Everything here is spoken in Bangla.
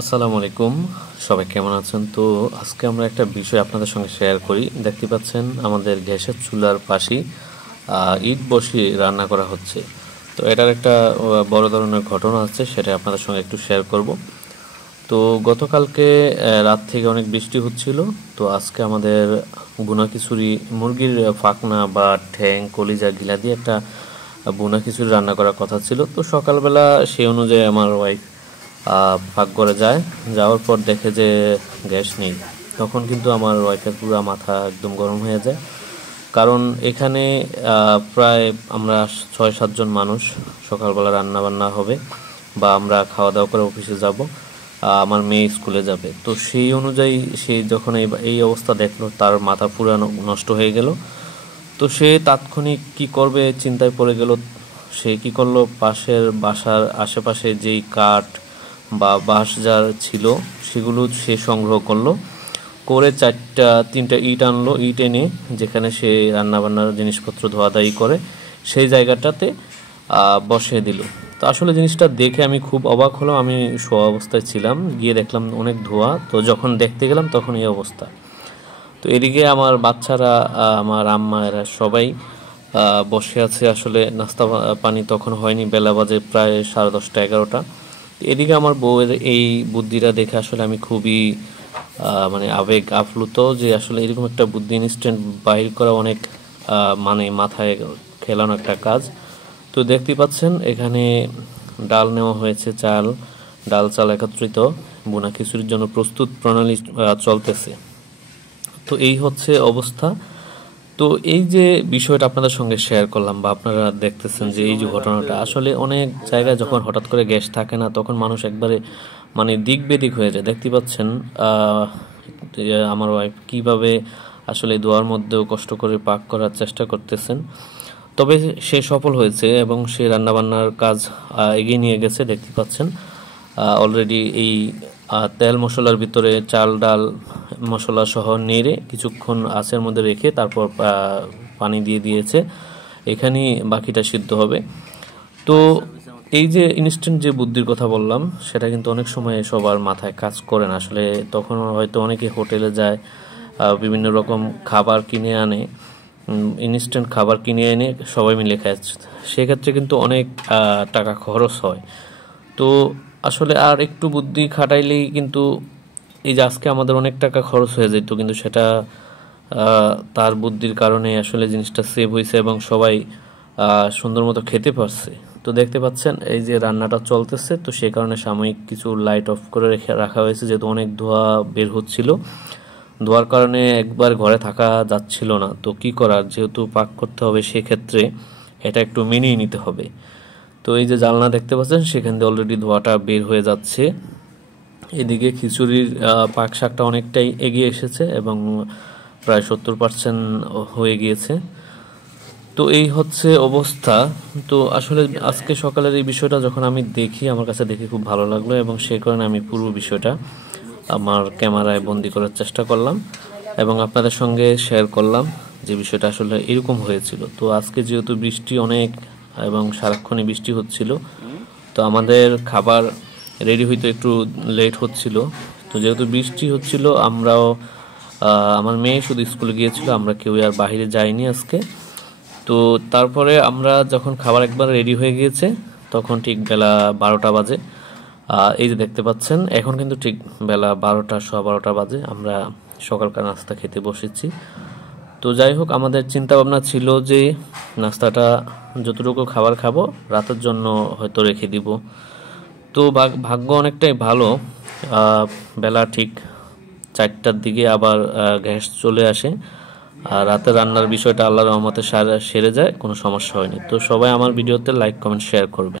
আসসালামু আলাইকুম, সবাই কেমন আছেন? তো আজকে আমরা একটা বিষয় আপনাদের সঙ্গে শেয়ার করি। দেখতে পাচ্ছেন আমাদের গ্যাসের চুলার পাশেই ইট বসিয়ে রান্না করা হচ্ছে। তো এটার একটা বড় ধরনের ঘটনা আছে, সেটা আপনাদের সঙ্গে একটু শেয়ার করব। তো গতকালকে রাত থেকে অনেক বৃষ্টি হচ্ছিল। তো আজকে আমাদের বুনা খিচুড়ি, মুরগির ফাকনা বা ঠ্যাং, কলিজা, গিলা দিয়ে একটা বুনা খিচুড়ি রান্না করার কথা ছিল। তো সকালবেলা সেই অনুযায়ী আমার ওয়াইফ পাকঘরে যায়। যাওয়ার পর দেখে যে গ্যাস নেই। তখন কিন্তু আমার ওয়াইফের পুরো মাথা একদম গরম হয়ে যায়। কারণ এখানে প্রায় আমরা ৬-৭ জন মানুষ, সকালবেলা রান্না বান্না হবে বা আমরা খাওয়া দাওয়া করে অফিসে যাব, আমার মেয়ে স্কুলে যাবে। তো সেই অনুযায়ী সে যখন এই অবস্থা দেখলো, তার মাথা পুরো নষ্ট হয়ে গেল। তো সে তাৎক্ষণিক কি করবে চিন্তায় পড়ে গেল। সে কি করলো, পাশের বাসার আশেপাশে যেই কাঠ বা বাঁশ যার ছিল সেগুলো সে সংগ্রহ করলো, করে 3টা ইট আনলো। ইট এনে যেখানে সে রান্নাবান্নার জিনিসপত্র ধোয়াধাই করে সেই জায়গাটাতে বসিয়ে দিল। তো আসলে জিনিসটা দেখে আমি খুব অবাক হলাম। আমি শোয়া অবস্থায় ছিলাম, গিয়ে দেখলাম অনেক ধোঁয়া। তো যখন দেখতে গেলাম তখন এই অবস্থা। তো এদিকে আমার বাচ্চারা, আমার আম্মা, এরা সবাই বসে আছে। আসলে নাস্তা পানি তখন হয়নি, বেলা বাজে প্রায় 10:30-11টা। এদিকে আমার বউয়ের এই বুদ্ধিটা দেখে আসলে আমি খুবই মানে আবেগ আপ্লুত, যে আসলে এরকম একটা বুদ্ধি ইনস্ট্যান্ট বাহির করা অনেক মানে মাথায় খেলানো একটা কাজ। তো দেখতে পাচ্ছেন এখানে ডাল নেওয়া হয়েছে, ডাল চাল একত্রিত বুনা খিচুড়ির জন্য প্রস্তুত প্রণালী চলতেছে। তো এই হচ্ছে অবস্থা। তো এই যে বিষয়টা আপনাদের সঙ্গে শেয়ার করলাম, বা আপনারা দেখতেছেন যে এই যে ঘটনাটা, আসলে অনেক জায়গায় যখন হঠাৎ করে গ্যাস থাকে না, তখন মানুষ একবারে মানে দিক বেদিক হয়ে যায়। দেখতে পাচ্ছেন আমার ওয়াইফ কিভাবে আসলে দোয়ার মধ্যেও কষ্ট করে পাক করার চেষ্টা করতেছেন। তবে সে সফল হয়েছে এবং সে রান্নাবান্নার কাজ এগিয়ে নিয়ে গেছে। দেখতে পাচ্ছেন অলরেডি এই তেল মশলার ভিতরে চাল ডাল মশলা সহ নেড়ে কিছুক্ষণ আঁচের মধ্যে রেখে তারপর পানি দিয়ে দিয়েছে। এখানেই বাকিটা সিদ্ধ হবে। তো এই যে ইনস্ট্যান্ট যে বুদ্ধির কথা বললাম, সেটা কিন্তু অনেক সময় সবার মাথায় কাজ করে না। আসলে তখন হয়তো অনেকে হোটেলে যায়, বিভিন্ন রকম খাবার কিনে আনে, ইনস্ট্যান্ট খাবার কিনে এনে সবাই মিলে খায়। সেক্ষেত্রে কিন্তু অনেক টাকা খরচ হয়। তো আসলে আর একটু বুদ্ধি খাটাইলেই কিন্তু এই যে আজকে আমাদের অনেক টাকা খরচ হয়ে যেত, কিন্তু সেটা তার বুদ্ধির কারণে আসলে জিনিসটা সেভ হয়েছে এবং সবাই সুন্দর মতো খেতে পারছে। তো দেখতে পাচ্ছেন এই যে রান্নাটা চলতেছে, তো সে কারণে সাময়িক কিছু লাইট অফ করে রাখা হয়েছে, যেহেতু অনেক ধোঁয়া বের হচ্ছিল। ধোঁয়ার কারণে একবার ঘরে থাকা যাচ্ছিল না। তো কি করার, যেহেতু পাক করতে হবে সেক্ষেত্রে এটা একটু মেনেই নিতে হবে। তো এই যে জানলা দেখতে পাচ্ছেন, সেখান দিয়ে অলরেডি ধোঁয়াটা বের হয়ে যাচ্ছে। এদিকে খিচুড়ির পাক শাকটা অনেকটাই এগিয়ে এসেছে এবং প্রায় 70% হয়ে গিয়েছে। তো এই হচ্ছে অবস্থা। তো আসলে আজকে সকালের এই বিষয়টা যখন আমি দেখি, আমার কাছে দেখে খুব ভালো লাগলো এবং সেই কারণে আমি পুরো বিষয়টা আমার ক্যামেরায় বন্দি করার চেষ্টা করলাম এবং আপনাদের সঙ্গে শেয়ার করলাম যে বিষয়টা আসলে এরকম হয়েছিল। তো আজকে যেহেতু বৃষ্টি অনেক এবং সারাক্ষণই বৃষ্টি হচ্ছিল, তো আমাদের খাবার রেডি হইতে একটু লেট হচ্ছিল। তো যেহেতু বৃষ্টি হচ্ছিল, আমরাও আমার মেয়ে শুধু স্কুলে গিয়েছিল, আমরা কেউ আর বাইরে যাইনি আজকে। তো তারপরে আমরা যখন খাবার একবার রেডি হয়ে গিয়েছে, তখন ঠিক বেলা 12টা বাজে। এই যে দেখতে পাচ্ছেন এখন কিন্তু ঠিক বেলা 12টা বাজে, আমরা সকালকার নাস্তা খেতে বসেছি। তো যাই হোক, আমাদের চিন্তা ভাবনা ছিল যে নাস্তাটা যতটুকু খাবার খাবো রাতের জন্য হয়তো রেখে দিব। তো ভাগ্য অনেকটাই ভালো, বেলা ঠিক 4টার দিকে আবার গ্যাস চলে আসে। আর রাতে রান্নার বিষয়টা আল্লাহর রহমতে সেরে যায়, কোনো সমস্যা হয়নি। তো সবাই আমার ভিডিওতে লাইক কমেন্ট শেয়ার করবে।